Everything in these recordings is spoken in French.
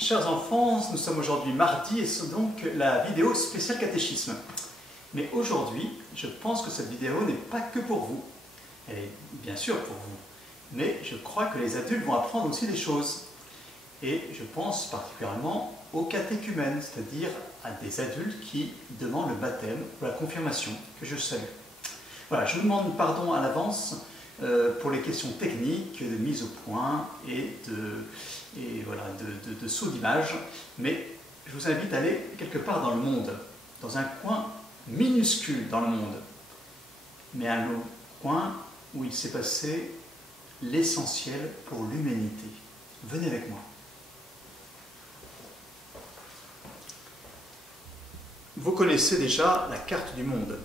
Chers enfants, nous sommes aujourd'hui mardi et c'est donc la vidéo spéciale catéchisme. Mais aujourd'hui, je pense que cette vidéo n'est pas que pour vous. Elle est bien sûr pour vous, mais je crois que les adultes vont apprendre aussi des choses. Et je pense particulièrement aux catéchumènes, c'est-à-dire à des adultes qui demandent le baptême ou la confirmation, que je salue. Voilà, je vous demande pardon à l'avance pour les questions techniques, de mise au point et de saut d'image, mais je vous invite à aller quelque part dans le monde, dans un coin minuscule dans le monde, mais un coin où il s'est passé l'essentiel pour l'humanité. Venez avec moi. Vous connaissez déjà la carte du monde.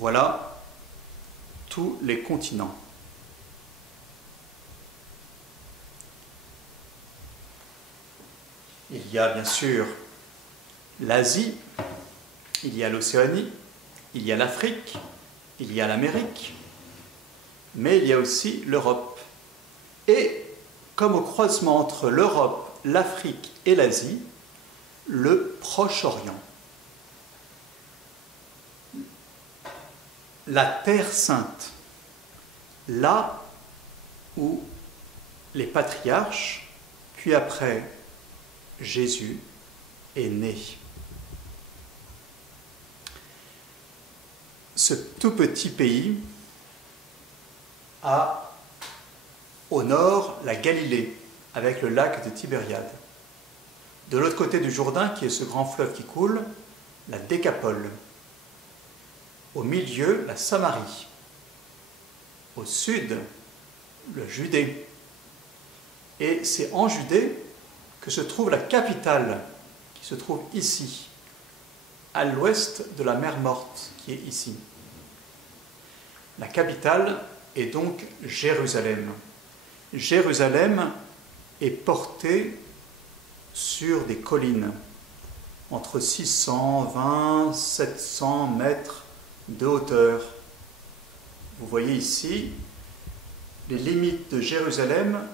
Voilà tous les continents. Il y a bien sûr l'Asie, il y a l'Océanie, il y a l'Afrique, il y a l'Amérique, mais il y a aussi l'Europe. Et comme au croisement entre l'Europe, l'Afrique et l'Asie, le Proche-Orient. La Terre Sainte, là où les patriarches, puis après Jésus, est né. Ce tout petit pays a au nord la Galilée, avec le lac de Tibériade. De l'autre côté du Jourdain, qui est ce grand fleuve qui coule, la Décapole. Au milieu, la Samarie. Au sud, le Judée. Et c'est en Judée que se trouve la capitale, qui se trouve ici, à l'ouest de la mer Morte, qui est ici. La capitale est donc Jérusalem. Jérusalem est portée sur des collines, entre 620 et 700 mètres de hauteur. Vous voyez ici les limites de Jérusalem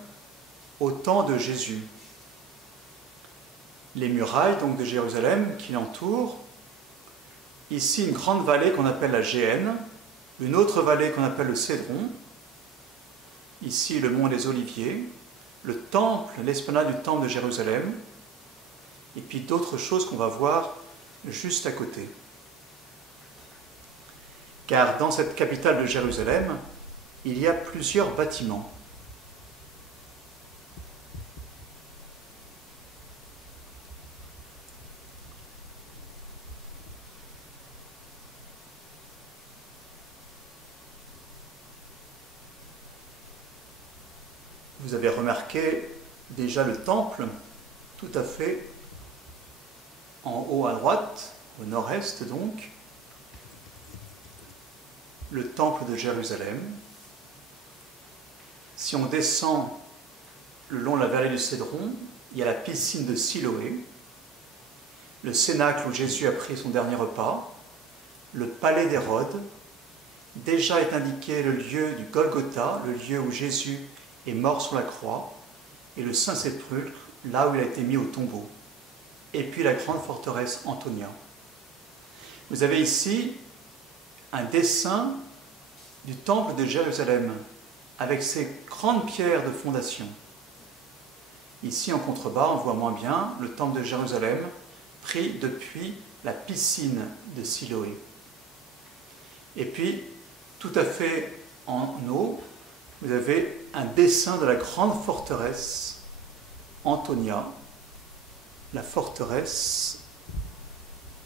au temps de Jésus. Les murailles donc de Jérusalem qui l'entourent. Ici une grande vallée qu'on appelle la Géhenne, une autre vallée qu'on appelle le Cédron. Ici le mont des Oliviers, le temple, l'esplanade du temple de Jérusalem, et puis d'autres choses qu'on va voir juste à côté. Car dans cette capitale de Jérusalem, il y a plusieurs bâtiments. Vous avez remarqué déjà le temple, tout à fait en haut à droite, au nord-est donc, le temple de Jérusalem. Si on descend le long de la vallée du Cédron, il y a la piscine de Siloé, le cénacle où Jésus a pris son dernier repas, le palais d'Hérode. Déjà est indiqué le lieu du Golgotha, le lieu où Jésus est mort sur la croix, et le Saint-Sépulcre, là où il a été mis au tombeau. Et puis la grande forteresse Antonia. Vous avez ici un dessin du temple de Jérusalem, avec ses grandes pierres de fondation. Ici, en contrebas, on voit moins bien le temple de Jérusalem, pris depuis la piscine de Siloé. Et puis, tout à fait en haut, vous avez un dessin de la grande forteresse Antonia, la forteresse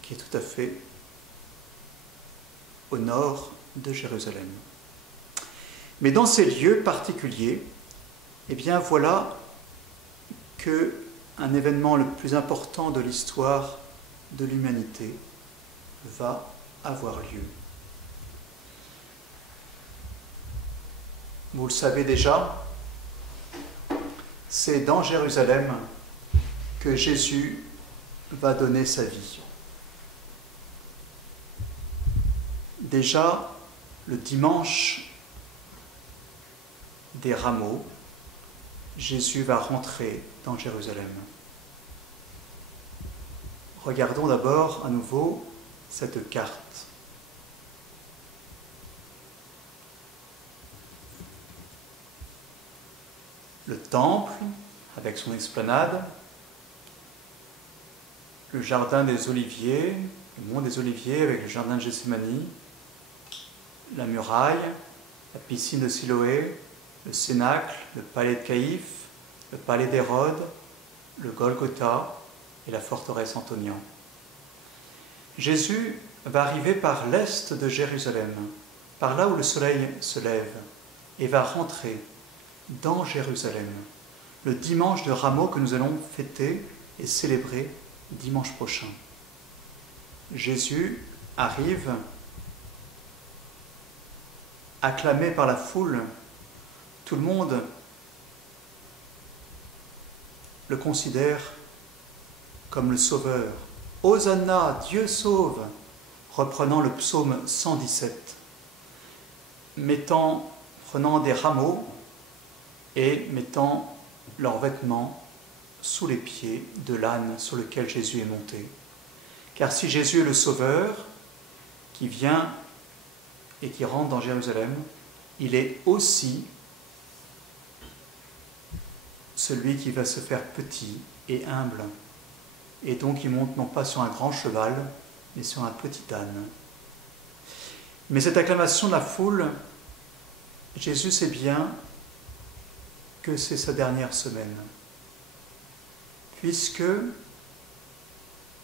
qui est tout à fait au nord de Jérusalem. Mais dans ces lieux particuliers, eh bien voilà qu'un événement le plus important de l'histoire de l'humanité va avoir lieu. Vous le savez déjà, c'est dans Jérusalem que Jésus va donner sa vie. Déjà, le dimanche des Rameaux, Jésus va rentrer dans Jérusalem. Regardons d'abord à nouveau cette carte. Le temple, avec son esplanade, le jardin des Oliviers, le mont des Oliviers avec le jardin de Gethsémani, la muraille, la piscine de Siloé, le cénacle, le palais de Caïphe, le palais d'Hérode, le Golgotha et la forteresse Antonian. Jésus va arriver par l'est de Jérusalem, par là où le soleil se lève, et va rentrer dans Jérusalem, le dimanche de Rameaux que nous allons fêter et célébrer dimanche prochain. Jésus arrive acclamé par la foule. Tout le monde le considère comme le Sauveur. Hosanna, Dieu sauve, reprenant le psaume 117, prenant des rameaux et mettant leurs vêtements sous les pieds de l'âne sur lequel Jésus est monté. Car si Jésus est le Sauveur qui vient et qui rentre dans Jérusalem, il est aussi celui qui va se faire petit et humble. Et donc il monte non pas sur un grand cheval, mais sur un petit âne. Mais cette acclamation de la foule, Jésus sait bien que c'est sa dernière semaine, puisque,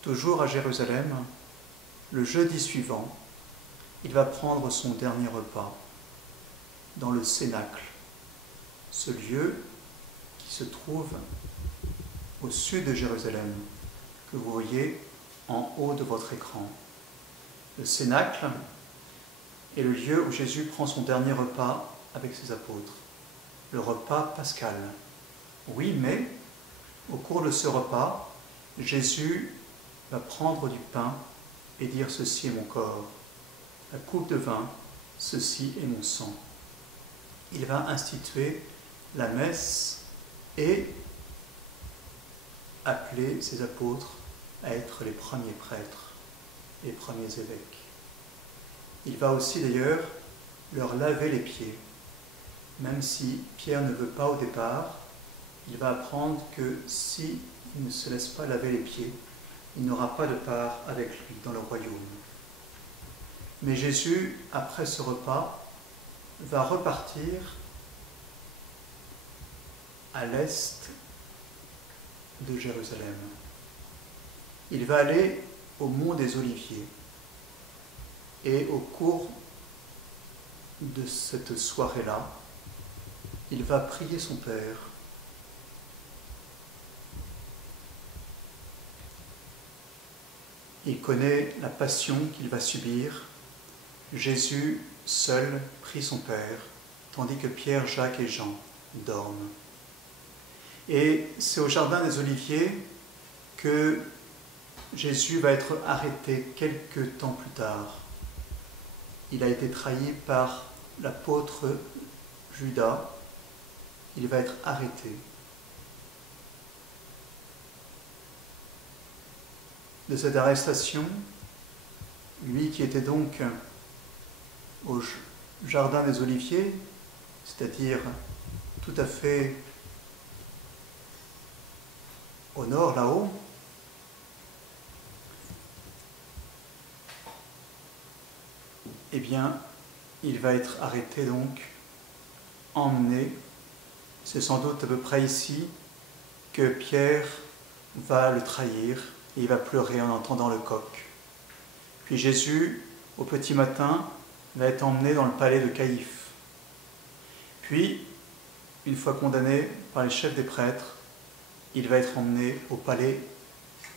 toujours à Jérusalem, le jeudi suivant, il va prendre son dernier repas dans le Cénacle, ce lieu qui se trouve au sud de Jérusalem, que vous voyez en haut de votre écran. Le Cénacle est le lieu où Jésus prend son dernier repas avec ses apôtres, le repas pascal. Oui, mais au cours de ce repas, Jésus va prendre du pain et dire « Ceci est mon corps », la coupe de vin, « Ceci est mon sang ». Il va instituer la messe et appeler ses apôtres à être les premiers prêtres, les premiers évêques. Il va aussi d'ailleurs leur laver les pieds, même si Pierre ne veut pas au départ. Il va apprendre que s'il ne se laisse pas laver les pieds, il n'aura pas de part avec lui dans le royaume. Mais Jésus, après ce repas, va repartir à l'est de Jérusalem. Il va aller au mont des Oliviers. Et au cours de cette soirée-là, il va prier son Père. Il connaît la passion qu'il va subir. Jésus seul prie son Père, tandis que Pierre, Jacques et Jean dorment. Et c'est au jardin des Oliviers que Jésus va être arrêté quelque temps plus tard. Il a été trahi par l'apôtre Judas. Il va être arrêté. De cette arrestation, lui qui était donc au jardin des Oliviers, c'est-à-dire tout à fait au nord là-haut, eh bien, il va être arrêté donc, emmené. C'est sans doute à peu près ici que Pierre va le trahir et il va pleurer en entendant le coq. Puis Jésus, au petit matin, va être emmené dans le palais de Caïphe. Puis, une fois condamné par les chefs des prêtres, il va être emmené au palais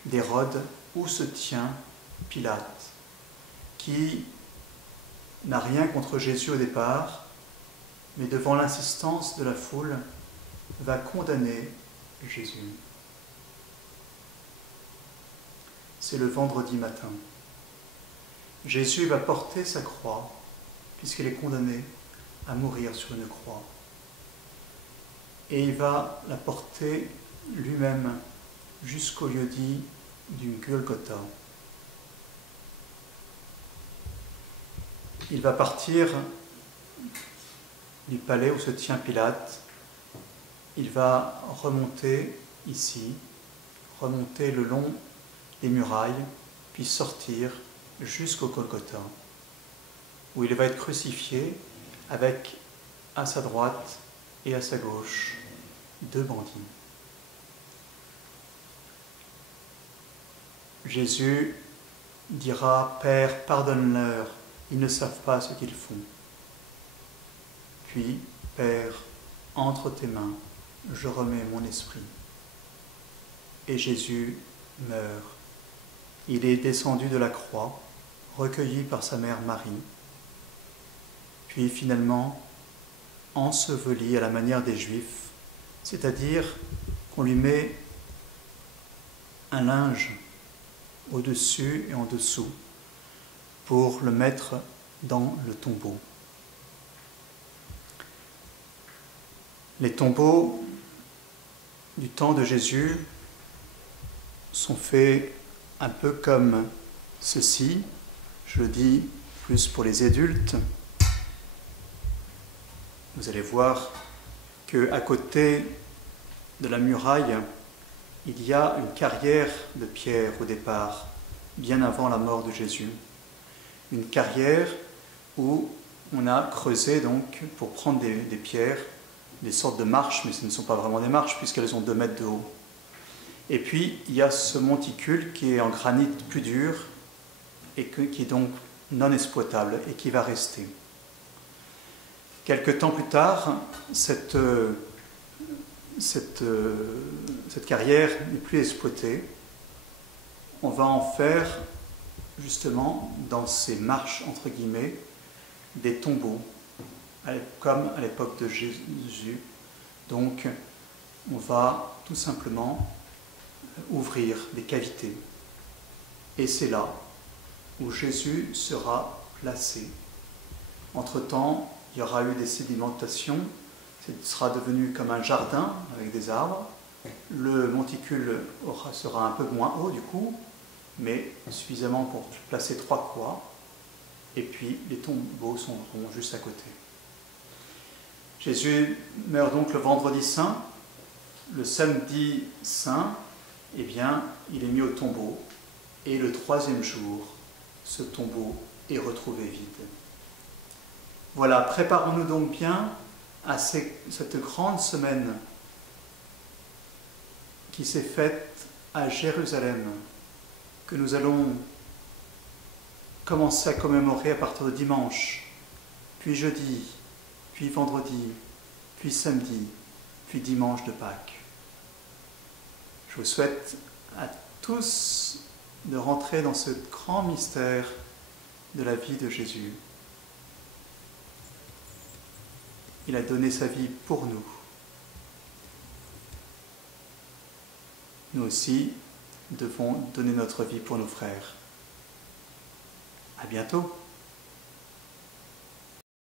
d'Hérode où se tient Pilate, qui n'a rien contre Jésus au départ, mais devant l'insistance de la foule, va condamner Jésus. C'est le vendredi matin. Jésus va porter sa croix puisqu'il est condamné à mourir sur une croix. Et il va la porter lui-même jusqu'au lieu-dit du Golgotha. Il va partir du palais où se tient Pilate. Il va remonter ici, remonter le long des murailles, puis sortir jusqu'au Golgotha, où il va être crucifié avec à sa droite et à sa gauche 2 bandits. Jésus dira « Père, pardonne-leur, ils ne savent pas ce qu'ils font. » Puis « Père, entre tes mains, je remets mon esprit. » Et Jésus meurt. Il est descendu de la croix, recueilli par sa mère Marie, puis finalement enseveli à la manière des Juifs, c'est-à-dire qu'on lui met un linge au-dessus et en dessous pour le mettre dans le tombeau. Les tombeaux du temps de Jésus sont faits un peu comme ceci, je le dis plus pour les adultes. Vous allez voir qu'à côté de la muraille, il y a une carrière de pierre au départ, bien avant la mort de Jésus. Une carrière où on a creusé donc pour prendre des pierres, des sortes de marches, mais ce ne sont pas vraiment des marches puisqu'elles ont 2 mètres de haut. Et puis il y a ce monticule qui est en granit plus dur et qui est donc non exploitable et qui va rester. Quelque temps plus tard, cette carrière n'est plus exploitée. On va en faire, justement, dans ces marches, entre guillemets, des tombeaux, comme à l'époque de Jésus. Donc, on va tout simplement ouvrir des cavités. Et c'est là où Jésus sera placé. Entre-temps, il y aura eu des sédimentations. Ce sera devenu comme un jardin avec des arbres. Le monticule sera un peu moins haut du coup, mais suffisamment pour placer 3 croix. Et puis les tombeaux sont juste à côté. Jésus meurt donc le vendredi saint. Le samedi saint, eh bien, il est mis au tombeau. Et le 3e jour, ce tombeau est retrouvé vide. Voilà, préparons-nous donc bien à cette grande semaine qui s'est faite à Jérusalem, que nous allons commencer à commémorer à partir de dimanche, puis jeudi, puis vendredi, puis samedi, puis dimanche de Pâques. Je vous souhaite à tous de rentrer dans ce grand mystère de la vie de Jésus. Il a donné sa vie pour nous. Nous aussi devons donner notre vie pour nos frères. À bientôt.